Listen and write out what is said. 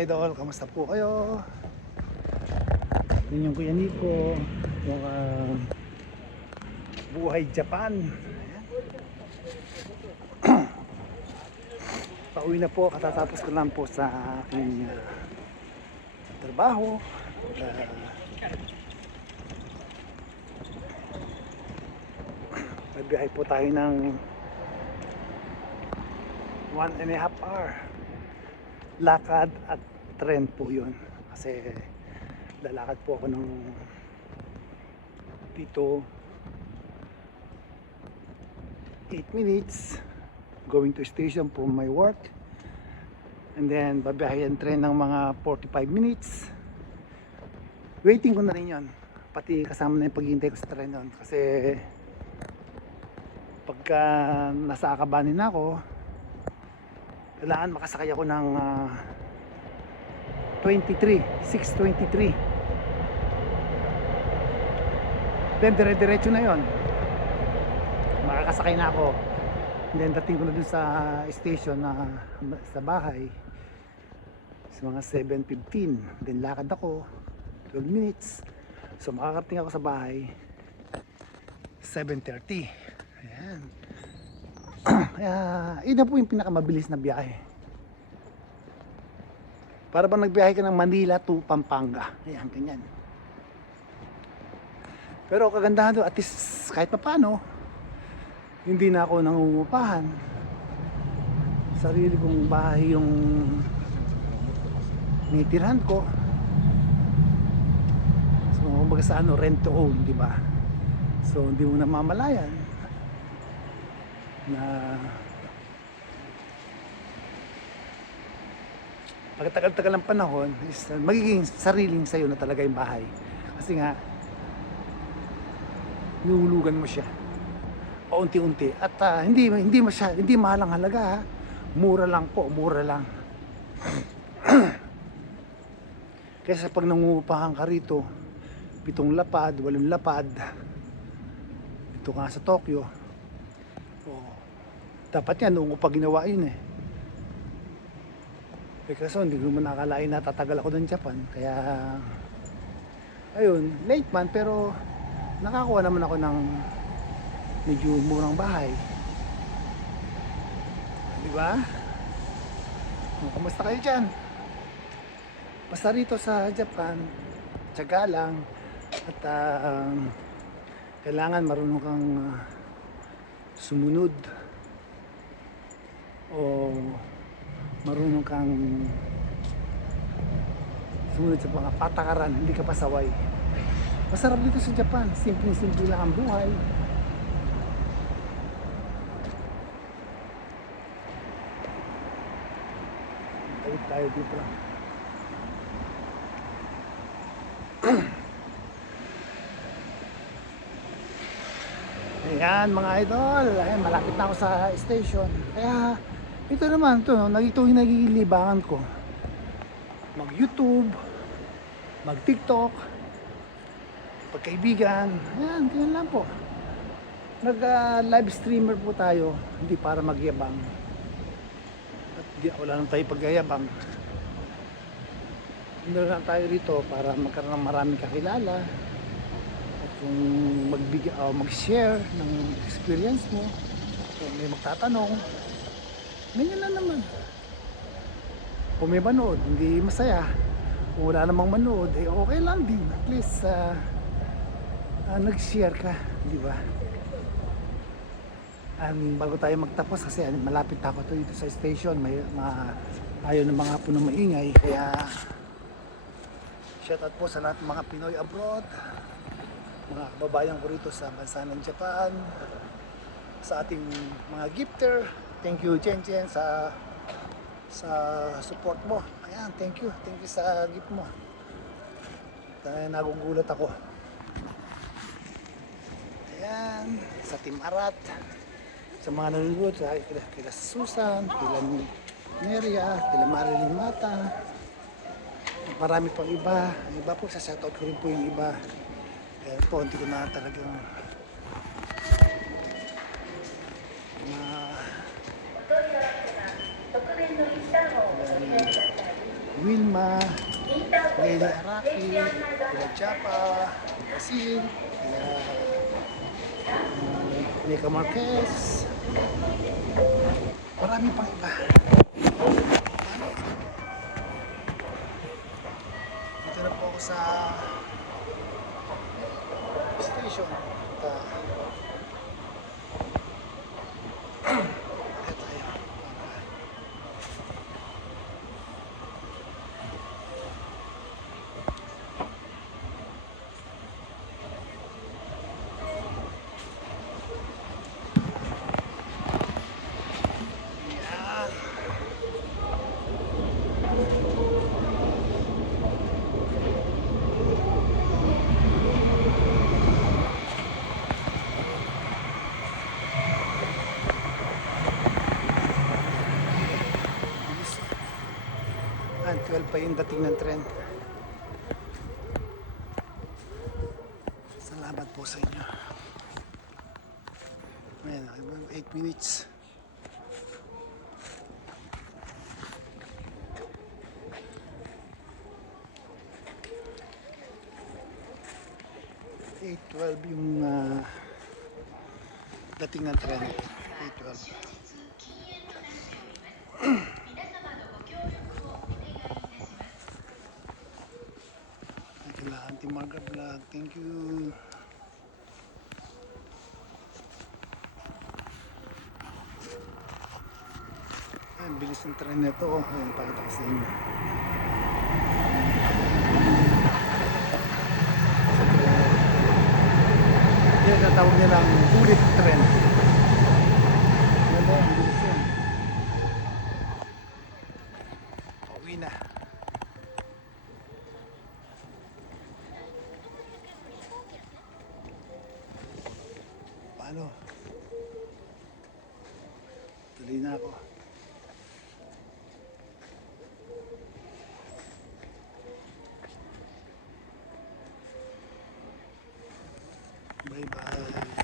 idol, kamusta po kayo? Yun yung Kuya Nico, yung buhay Japan. Pauwi na po, katatapos ko lang po sa aking trabaho. Magbiyahe po tayo ng 1.5 hour lakad at tren po yun, kasi lalakad po ako ng dito 8 minutes going to station for my work, and then babiyahe ang tren ng mga 45 minutes. Waiting ko na rin yun, pati kasama na yung paghihintay ko sa tren yun, kasi pagka nasa Akabanin na ako, kailangan makasakay ako ng 6:23. Then dire-diretso na yon, makakasakay na ako. Then dating ko na dun sa station na sa bahay sa mga 7:15. Then lakad ako 12 minutes, so makakarating ako sa bahay 7:30. Ayan. Kaya yun na po yung pinakamabilis na biyahe. Para bang nagbiyahe ka ng Manila to Pampanga. Ayan, ganyan. Pero kagandahan doon, at least kahit pa paano, hindi na ako nangungupahan. Sarili kong bahay yung nitirhan ko. So kumbaga sa ano, rent to own, di ba? So hindi mo namamalayan na pagkatagal-tagal ng panahon is magiging sariling sayo na talaga yung bahay, kasi nga nuhulugan mo siya paunti-unti at hindi mahal ang halaga, ha? Mura lang po, mura lang. Kaysa pag nangungupahan ka rito 7 lapad, 8 lapad dito ka sa Tokyo, dapat yan noong pa ginawa yun kasi hindi ko man nakalain na tatagal ako ng Japan. Kaya ayun, late man, pero nakakuha naman ako ng medyo murang bahay, di ba? Kamusta kayo dyan? Basta rito sa Japan, tiyaga lang at kailangan marunong kang sumunod o marunong kang sumunod sa mga patakaran, hindi ka pasaway. Masarap dito sa Japan, simple-simple lang ang buhay. Balik tayo dito lang. Ayan mga idol, ayan, malapit na ako sa station. Kaya ito naman, ito yung nagigilibangan ko. Mag YouTube, mag TikTok, pagkaibigan. Ayan, ganyan lang po. Nag live streamer po tayo, hindi para magyabang. At wala lang tayo pagyayabang. Hindi lang tayo rito para magkaroon ng maraming kakilala. At kung mag-share ng experience mo, kung may magtatanong, ganyan lang naman. Kung may manood, hindi masaya. Kung wala namang manood, okay lang din. At least nag-share ka, di ba? Bago tayo magtapos, kasi malapit ako dito sa station, ayaw ng mga puno maingay. Kaya shout out po sa lahat ng mga Pinoy abroad, mga kababayan ko rito sa bansa ng Japan, sa ating mga gifter. Thank you, Chen Chen, sa support mo. Ayan, thank you sa gift mo. Nagugulat ako. Ayan, sa Team Arat, sa mga nanonood, kila Susan, kila Neria, kila Marilyn Mata, marami pang iba po, sa shoutout ko rin po yung iba. Ayan po, hindi ko na talagang Wilma, Lenny Araki, sila Chapa, Brazil, Nika Marquez, marami pang iba. Dito na po ako sa station. Kaya tayo. 12 pa yung dating ng trend. Salamat po sa inyo. Ayan, 8 minutes. $8.12 yung dating ng trend. 8.12. Auntie Margaret Vlog, thank you. Ayan, bilis ng tren na ito. Ayan, pakita ko sa inyo. Ayan, natawag nilang bullet train. Ayan mo, ang bilis yan. Pauwi na. Paano? Tuloy na ako. Bye bye.